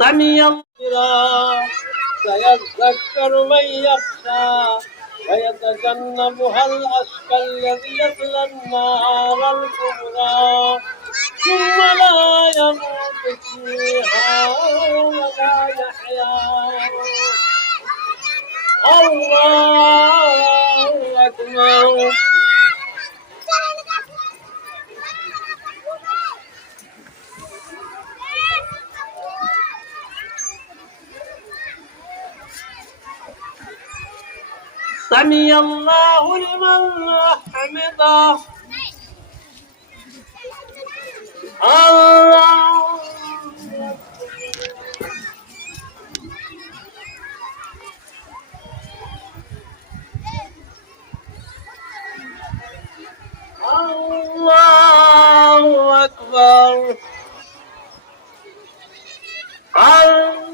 سمي الله سيذكر من يخشى ويتجنبها الأشقى الذي يصلى النار الكبرى ثم لا يموت فيها ولا يحيا. الله أكبر. سمي الله لمن حمده. الله الله أكبر. الله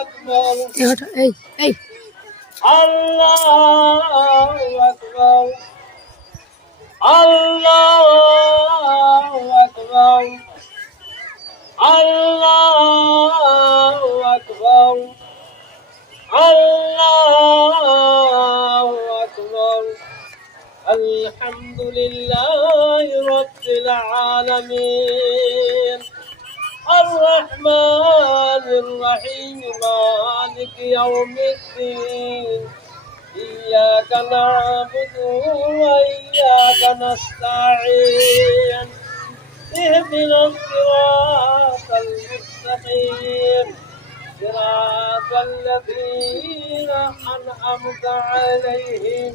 أكبر. الله أكبر. الله أكبر. الله أكبر. الله أكبر. الحمد لله رب العالمين الرحمن الرحيم مالك يوم الدين إياك نعبد وإياك نستعين اهدنا الصراط المستقيم صراط الذين أنعمت عليهم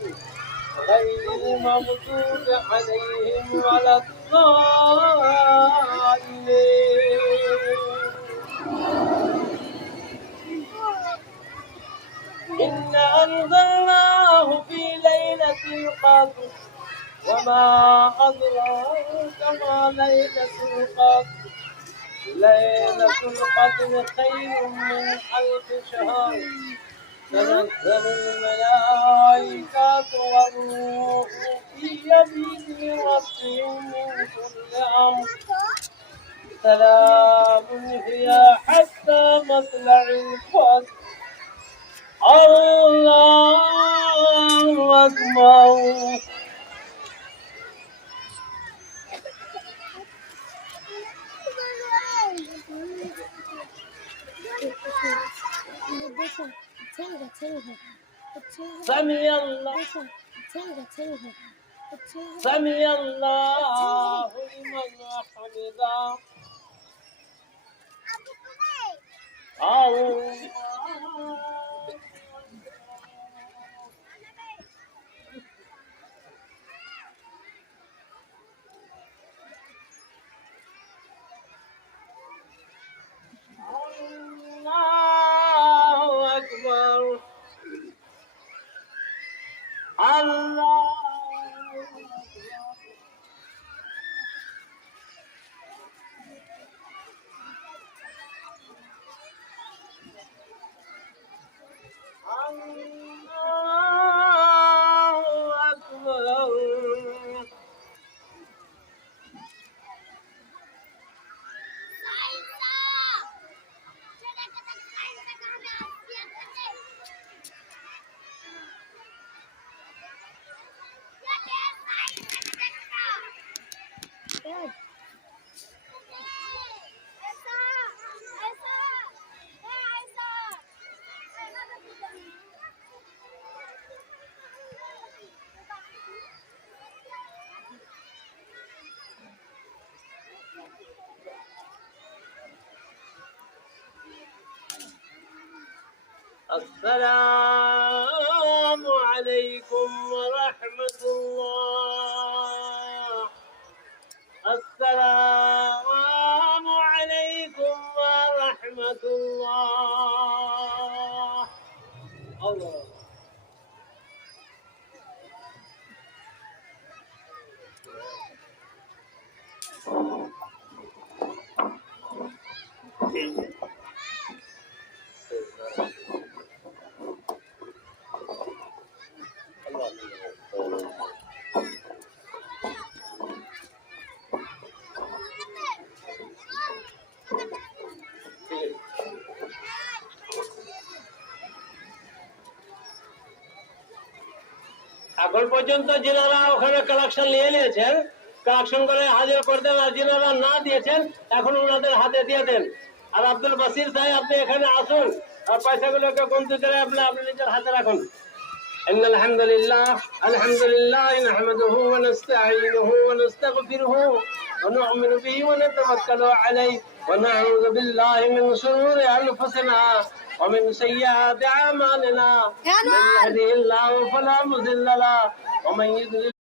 غير المغضوب عليهم ولا الضالين. إنا أنزلناه في ليلة القدر وما أدراك ما ليلة القدر ليلة القدر خير من 1000 شهر تنزل الملائكة والروح فيها بإذن ربهم من كل أمر سلام هي حتى مطلع الفجر. الله أكبر. سمي الله سمي الله لمن حمده. الله أكبر. الله أكبر. السلام عليكم ورحمة الله. السلام عليكم ورحمة الله. الله এখন পর্যন্ত যিনারা ওখানে কালেকশন নিয়ে নিয়েছেন, কালেকশন করে হাজির করে দেন, আর যিনারা না দিয়েছেন এখন ওনাদের হাতে দিয়ে দেন। আর আব্দুল বাসির সাহেব আপনি এখানে আসুন আর পয়সাগুলোকে গণতি করে আপনি নিজের হাতে রাখুন। إن الحمد لله نحمده ونستعينه ونستغفره ونؤمن به ونتوكل عليه ونعوذ بالله من شرور أنفسنا ومن سيئات أعمالنا من يهده الله فلا مضل له ومن يضلل